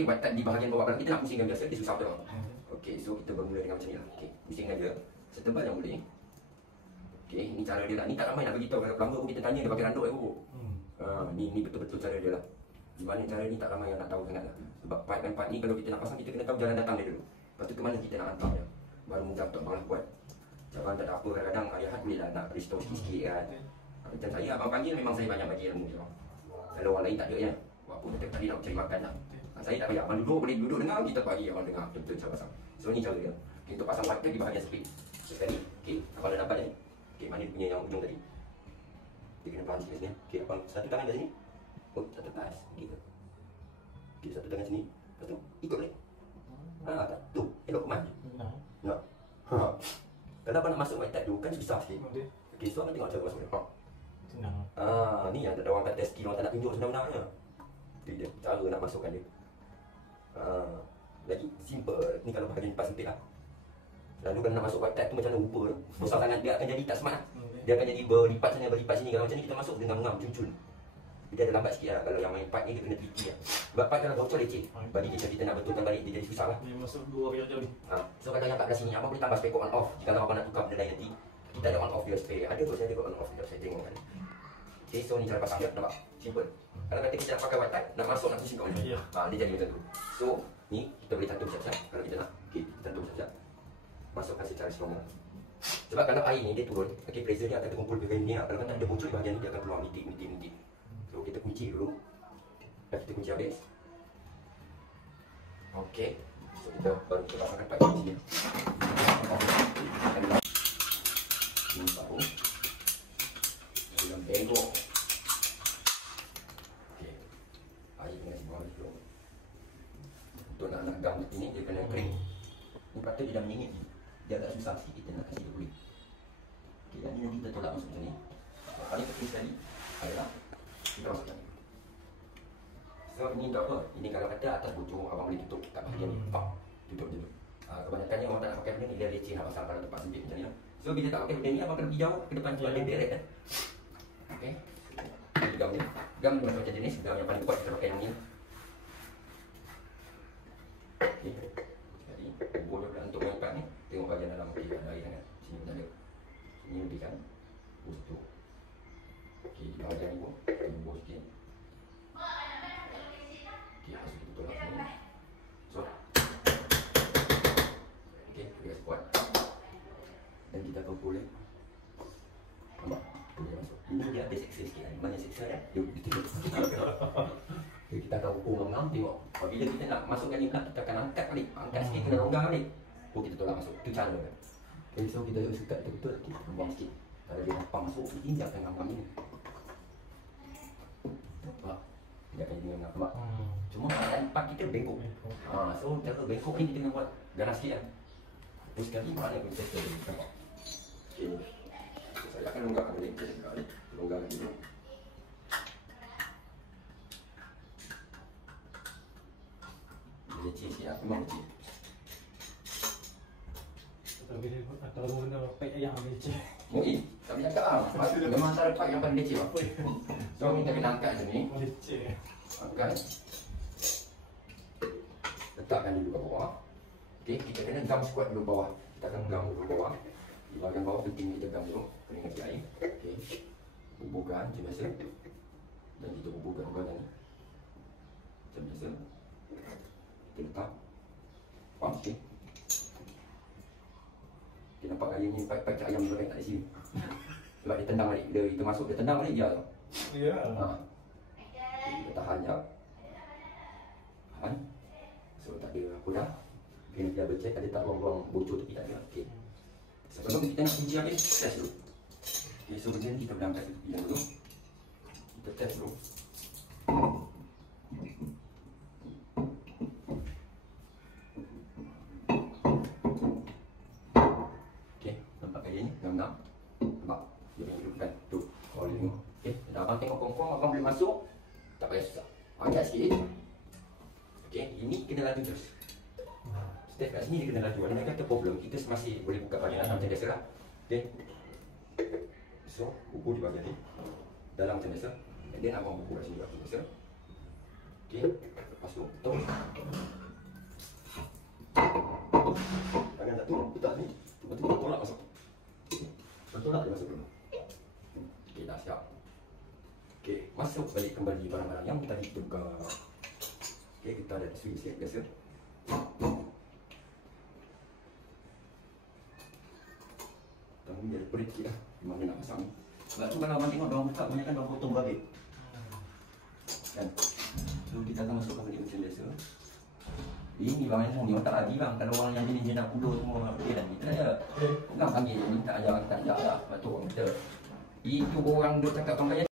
Okey, white type di bahagian bawah belakang kita nak pusingkan biasa, dia susah betul. Okey, so kita bermula dengan macam ni lah. Okey, pusingkan dia setebal yang boleh. Okey, ni cara dia lah. Ni tak ramai nak beritahu. Kalau pelanggan pun kita tanya dia pakai randuk aku. Ni betul-betul cara dia lah. Di mana cara ni tak ramai yang nak tahu sangat lah. Sebab pipe ni kalau kita nak pasang, kita kena tahu jalan datang dia dulu. Lepas tu ke mana kita nak hantar dia. Baru mudah untuk abang buat. Cabang tak ada apa, kadang-kadang ayah boleh lah nak restore sikit-sikit kan. Macam saya, abang panggil memang saya banyak bagi ilmu dia. Kalau orang lain tak ada ya. Buat apa kita tadi nak cari makan lah. Saya tak payah, abang duduk boleh duduk dengar, kita bagi abang dengar betul cara pasang. So ni cara dia. Okay, untuk pasang white di bahagian split. Sekali, okay, abang dah dapat ni. Okay, mana dia punya yang ujung tadi. Dia kena pelan sikit sini. Okay, abang satu tangan kat sini. Oh, satu tas, gitu. Okay, satu tangan sini. Lepas tu, ikut balik. Tak, tu, elok kemas. Nak. Kalau abang nak masuk white type tu kan susah sikit. Okay, so abang tengok cara masuk dia. Senang. Ni yang ada orang kata skill, orang tak nak tunjuk sebenarnya. Itu dia, cara nak masukkan dia. Lagi simple. Ni kalau bahagian lipat sempit lah. Lalu kalau nak masuk white type tu macam mana rupa tu. Besar sangat dia akan jadi tak smart. Dia akan jadi berlipat sana, berlipat sini. Kalau macam ni kita masuk dengan ngam, cun-cun. Dia ada lambat sikit lah. Kalau yang main part ni dia kena teliti lah. Sebab part kalau bocor leceh. Bagi kita nak betulkan balik dia jadi susah lah. Dia masuk dua biar jauh ni. So kalau yang kat belah sini abang boleh tambah spare code on off. Jika abang nak tukar benda lain nanti, kita ada on off dia spare. Ada tu saya ada on off dia, saya tengok kan. Okay, so ni cara pasang dia, nampak? Simple. Kalau kata kita nak pakai white type, nak masuk nak pusing kat mana? Dia jadi macam tu. So ni kita boleh cantum siap-siap. Kalau kita nak, okay, kita cantum siap-siap. Masukkan secara slow. Sebab kalau air ni dia turun, okay, pressure dia akan terkumpul di bahagian ni. Kalau kata ada bocor di bahagian ni, dia akan keluar mitik. So kita kunci dulu. Dan kita kunci habis. Okay, so kita baru kita pasangkan pipe di sini. Ini baru. Dalam bengkok. Okay, air dengan si bawah dulu. Untuk nak gam ini dia kena kering. Ni patut dia dah menyingit. Dia agak susah sikit kita nak kasih dia boleh. Okay, yang ni nanti kita tolak masuk macam ni. Paling kering sekali adalah kita masukkan ni. So ini untuk apa? Ini kalau kata atas bocor, abang boleh tutup kat bahagian ni. Tutup je tu. Kebanyakannya orang tak nak pakai benda ni, dia leceh nak pasang pada tempat sempit macam ni lah. So bila tak pakai benda ni, abang akan pergi jauh ke depan tu ada direct kan. Okay. Ini gam ni. Gam ni macam jenis, gam yang paling kuat kita pakai yang ni. Okay. Jadi, hubur dia pula untuk mengikat ni. Tengok bahagian dalam, okay, ada air sangat. Sini pun tak ada. Sini lebih kan. Hubur situ. Okay, di bahagian ni pun, hubur sikit. Okay, lepas tu kita tolak sini. So, okay, kita kasi kuat. Dan kita akan pull. Nampak? Boleh masuk. Ini dia ada seksa sikit kan. Mana seksa kan? Dia tengok. Okay, kita akan ukur ngam-ngam, tengok. Bila kita nak masukkan ni pula, kita akan angkat balik. Angkat sikit, kena longgar balik. Oh, kita tolak masuk. Itu cara kan. Okay, so kita sekat betul-betul. Kita buang sikit. Kalau dia nampak masuk, ini dia akan ngam-ngam ni. Nampak? Dia akan jadi ngam-ngam. Nampak? Cuma tempat kita bengkok. So, cara bengkok ni kita kena buat ganas sikit kan. Terus sekali, mana pun settle dia. Nampak? Okay. Saya akan longgarkan balik. Longgarkan dulu. Dia leceh sikit lah. Memang leceh. Kalau guna pipe ayam leceh. Mungkin. Tak boleh cakap lah. Memang antara pipe yang paling leceh lah. So kita kena angkat macam ni. Leceh. Angkat. Letakkan dulu kat bawah. Okay, kita kena gam squat dulu bawah. Kita akan gam dulu bawah. Di bahagian bawah penting kita gam dulu. Kena kasi air. Okay. Buburkan macam biasa. Dan kita buburkan bahagian ni. Macam biasa. Kita letak. Faham sikit. Okay, nampak kali ni pipe-pipe cak ayam dulu tak di sini. Sebab dia tendang balik. Bila kita masuk, dia tendang balik dia tu. Ya. Okay, kita tahan jap. Tahan. So tak ada apa dah. Kena dia bercek ada tak ruang-ruang bocor tepi tak ada. Okay. Sebelum kita nak kunci habis, test dulu. Okay, so benda ni kita boleh angkat tepi dulu. Kita test dulu. Okay, nampak kaya ni? Gam-gam. Nampak? Dia punya hidup kan? Tu. Kalau dia tengok. Okay, dah abang tengok confirm, abang boleh masuk. Tak payah susah. Angkat sikit. Okay, ini kena laju terus. Step kat sini dia kena laju. Ada kata problem, kita masih boleh buka bahagian atas macam biasa lah. Okay. So, buku di bahagian ni. Dalam macam biasa. And then abang buku kat sini macam biasa. Okay. Lepas tu, terus. Okey, masuk balik kembali barang-barang yang tadi kita buka. Okey, kita ada swing set biasa. Tapi dia perit sikit lah. Memang dia nak pasang. Sebab tu kalau abang tengok diorang buka, banyak kan diorang potong bahagian. Kan? So kita akan masukkan balik macam biasa. Ini bang yang ni, orang tak lagi bang. Kalau orang yang jenis nak puluh semua, dia dah ni. Tak ada. Pegang panggil, ni tak ajar lah. Sebab tu orang kata. Itu orang duk cakap bang